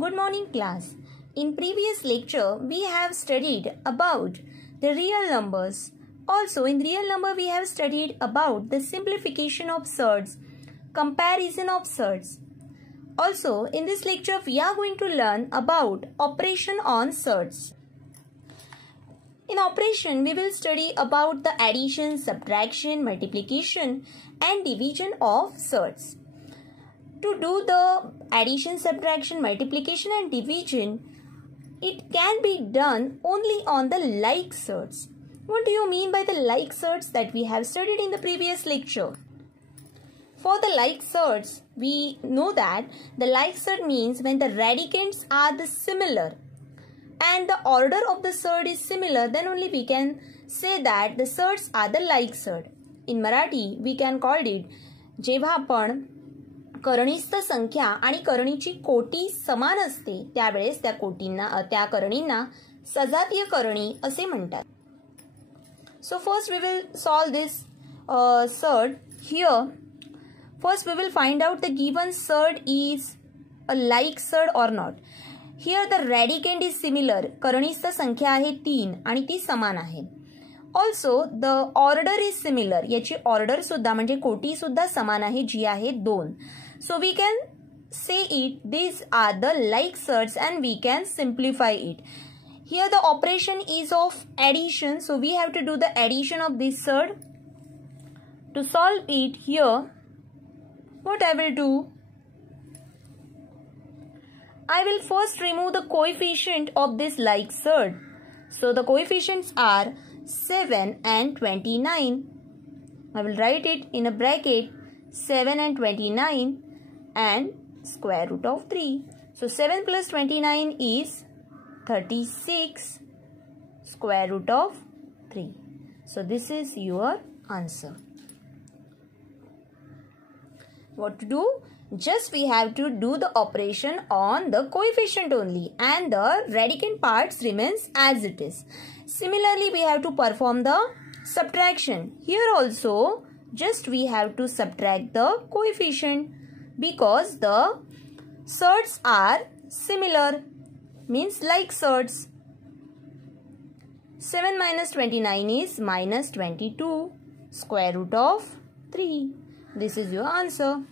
Good morning class. In previous lecture we have studied about the real numbers. Also in real number we have studied about the simplification of surds, comparison of surds. Also in this lecture we are going to learn about operation on surds. In operation we will study about the addition, subtraction, multiplication and division of surds. To do the addition, subtraction, multiplication and division, it can be done only on the like surds. What do you mean by the like surds that we have studied in the previous lecture? For the like surds, we know that the like surd means when the radicands are the similar and the order of the surd is similar, then only we can say that the surds are the like surd. In Marathi, we can call it जेव्हा आपण करणीस्थ संख्या आणि करणीची कोटी समान असते त्यावेळेस त्या करणींना सजातीय करणी असे म्हणतात. So first we will solve this surd. Here first we will find out the given surd is a like surd or not. Here the radicand is similar. करणीस्थ संख्या आहे 3 आणि ती समान आहे. Also the order is similar. याची order सुद्धा म्हणजे कोटी सुद्धा समान आहे जी आहे 2. So we can say it these are the like surds and we can simplify it. Here the operation is of addition, so we have to do the addition of this surd. To solve it here, what I will do, I will first remove the coefficient of this like surd. So the coefficients are 7 and 29. I will write it in a bracket 7 and 29 and square root of 3. So 7 plus 29 is 36 square root of 3. So this is your answer. What to do? Just we have to do the operation on the coefficient only and the radicand parts remains as it is. Similarly, we have to perform the subtraction. Here also just we have to subtract the coefficient because the surds are similar, means like surds. 7 minus 29 is minus 22 square root of 3. This is your answer.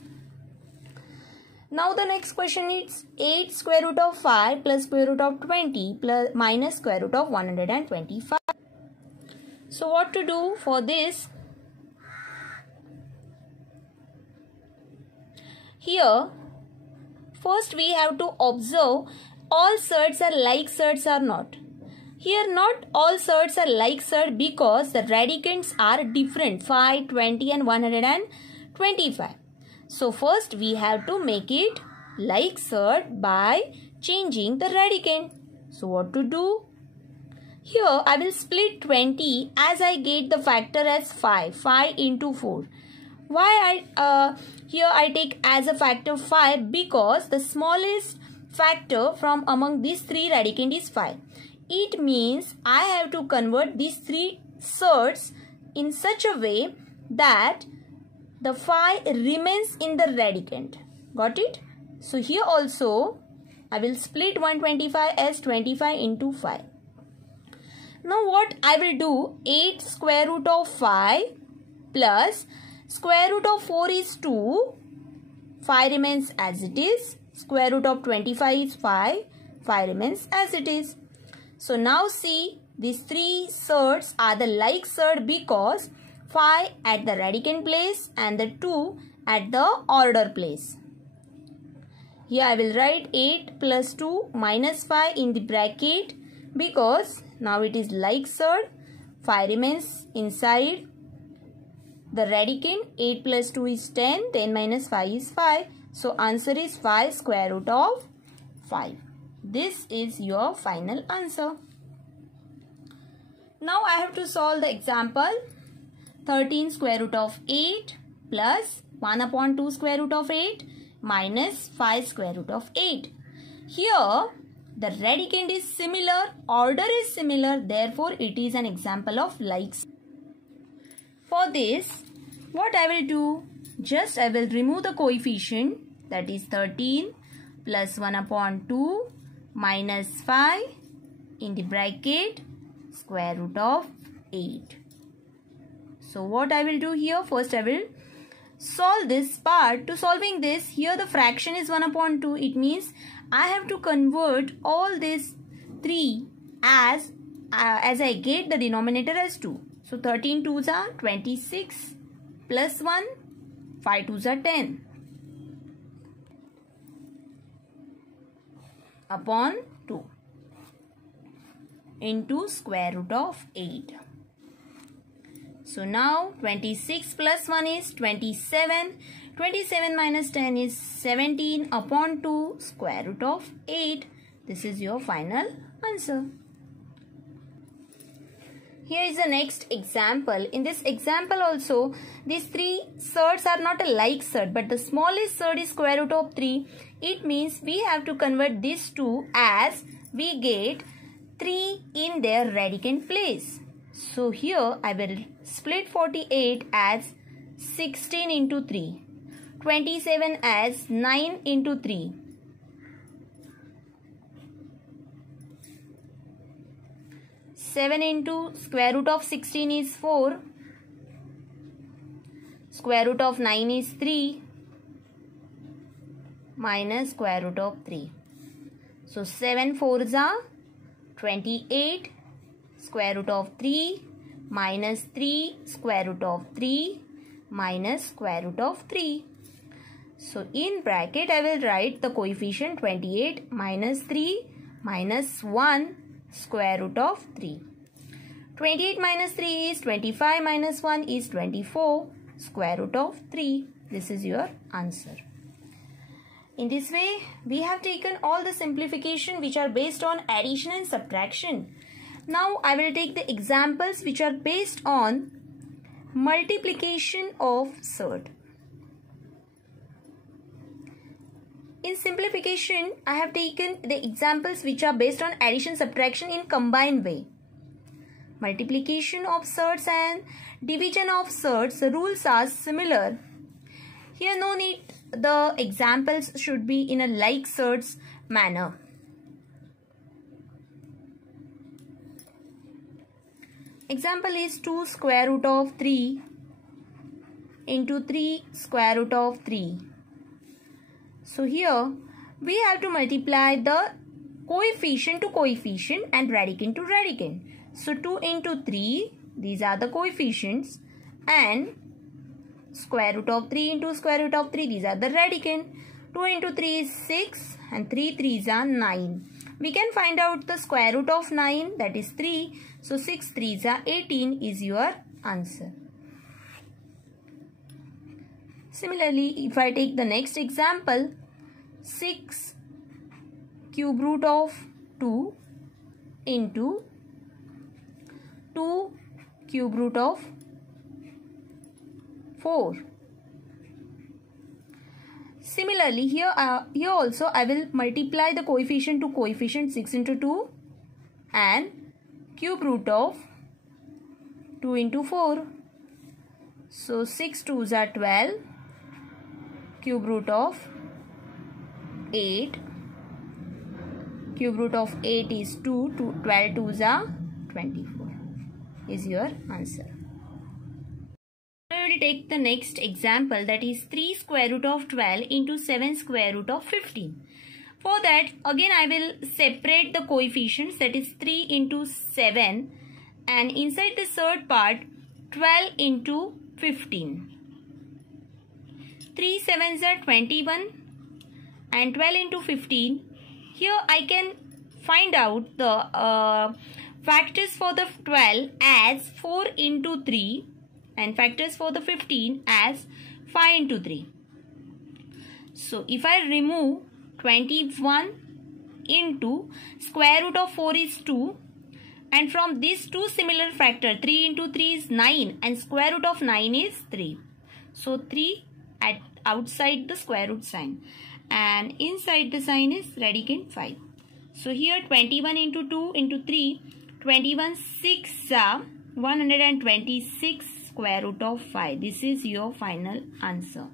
Now the next question is 8 square root of 5 plus square root of 20 plus minus square root of 125. So what to do for this? Here first we have to observe all surds are like surds or not. Here not all surds are like surd because the radicands are different, 5, 20 and 125. So first we have to make it like surd by changing the radicand. So what to do? Here I will split 20 as I get the factor as 5 into 4. Why here I take as a factor 5? Because the smallest factor from among these three radicand is 5. It means I have to convert these three surds in such a way that the 5 remains in the radicand. Got it? So here also I will split 125 as 25 into 5. Now what I will do? 8 square root of 5 plus square root of 4 is 2. 5 remains as it is. Square root of 25 is 5. 5 remains as it is. So now see, these three surds are the like surd because 5 at the radicand place and the 2 at the order place. Here I will write 8 plus 2 minus 5 in the bracket because now it is like surd. 5 remains inside the radicand. 8 plus 2 is 10. 10 minus 5 is 5. So answer is 5 square root of 5. This is your final answer. Now I have to solve the example. 13 square root of 8 plus 1 upon 2 square root of 8 minus 5 square root of 8. Here the radicand is similar, order is similar, therefore it is an example of likes. For this, what I will do? Just I will remove the coefficient, that is 13 plus 1 upon 2 minus 5 in the bracket square root of 8. So what I will do here, first I will solve this part. To solving this, here the fraction is 1 upon 2. It means I have to convert all these 3 as I get the denominator as 2. So 13 2s are 26 plus 1, 5 2s are 10 upon 2 into square root of 8. So now 26 plus 1 is 27. 27 minus 10 is 17 upon 2 square root of 8. This is your final answer. Here is the next example. In this example also, these 3 surds are not a like surd, but the smallest surd is square root of 3. It means we have to convert these two as we get 3 in their radicand place. So here I will split 48 as 16 into 3, 27 as 9 into 3, 7 into square root of 16 is 4, square root of 9 is 3, minus square root of 3. So 7 4s are 28, square root of 3 minus 3 square root of 3 minus square root of 3. So in bracket I will write the coefficient 28 minus 3 minus 1 square root of 3. 28 minus 3 is 25 minus 1 is 24 square root of 3. This is your answer. In this way, we have taken all the simplification which are based on addition and subtraction. Now, I will take the examples which are based on multiplication of surd. In simplification, I have taken the examples which are based on addition subtraction in combined way. Multiplication of surds and division of surds, the rules are similar. Here no need the examples should be in a like surds manner. Example is 2 square root of 3 into 3 square root of 3. So here we have to multiply the coefficient to coefficient and radicand to radicand. So 2 into 3, these are the coefficients, and square root of 3 into square root of 3, these are the radicand. 2 into 3 is 6 and 3 3s are 9. We can find out the square root of 9, that is 3. So 6 3s are 18 is your answer. Similarly, if I take the next example, 6 cube root of 2 into 2 cube root of 4. Similarly, here also I will multiply the coefficient to coefficient 6 into 2 and cube root of 2 into 4. So 6 2s are 12, cube root of 8, cube root of 8 is 2, 12 2s are 24 is your answer. I will take the next example, that is 3 square root of 12 into 7 square root of 15. For that, again I will separate the coefficients, that is 3 into 7, and inside the third part 12 into 15. 3 7s are 21 and 12 into 15. Here I can find out the factors for the 12 as 4 into 3 and factors for the 15 as 5 into 3. So if I remove 21 into square root of 4 is 2, and from these two similar factor 3 into 3 is 9 and square root of 9 is 3. So 3 at outside the square root sign and inside the sign is radicand 5. So here 21 into 2 into 3, 21 6 are 126 square root of 5. This is your final answer.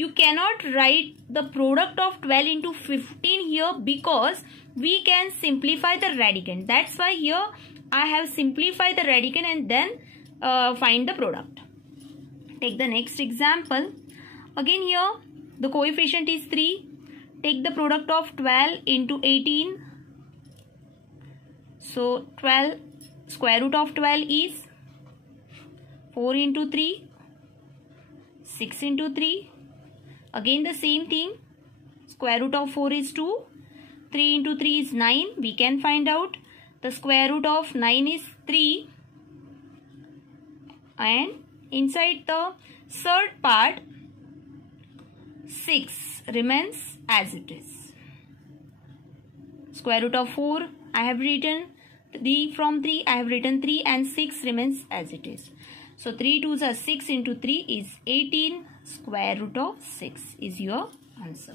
you cannot write the product of 12 into 15 here because we can simplify the radicand. That's why here I have simplified the radicand and then find the product. Take the next example. Again here the coefficient is 3. Take the product of 12 into 18. So 12, square root of 12 is 4 into 3, 6 into 3. Again the same thing. Square root of 4 is 2. 3 into 3 is 9. We can find out the square root of 9 is 3. And inside the third part, 6 remains as it is. Square root of 4 I have written 3, from 3 I have written 3 and 6 remains as it is. So 3 2s are 6 into 3 is 18. Square root of 6 is your answer.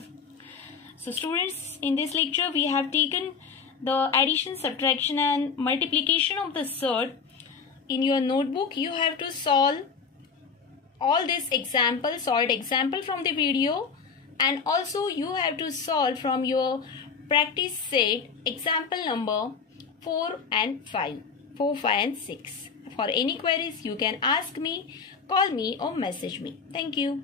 So students, in this lecture we have taken the addition, subtraction and multiplication of the surd. In your notebook you have to solve all this example, solved example from the video, and also you have to solve from your practice set example number 4 and 5, 4, 5 and 6. For any queries you can ask me, call me or message me. Thank you.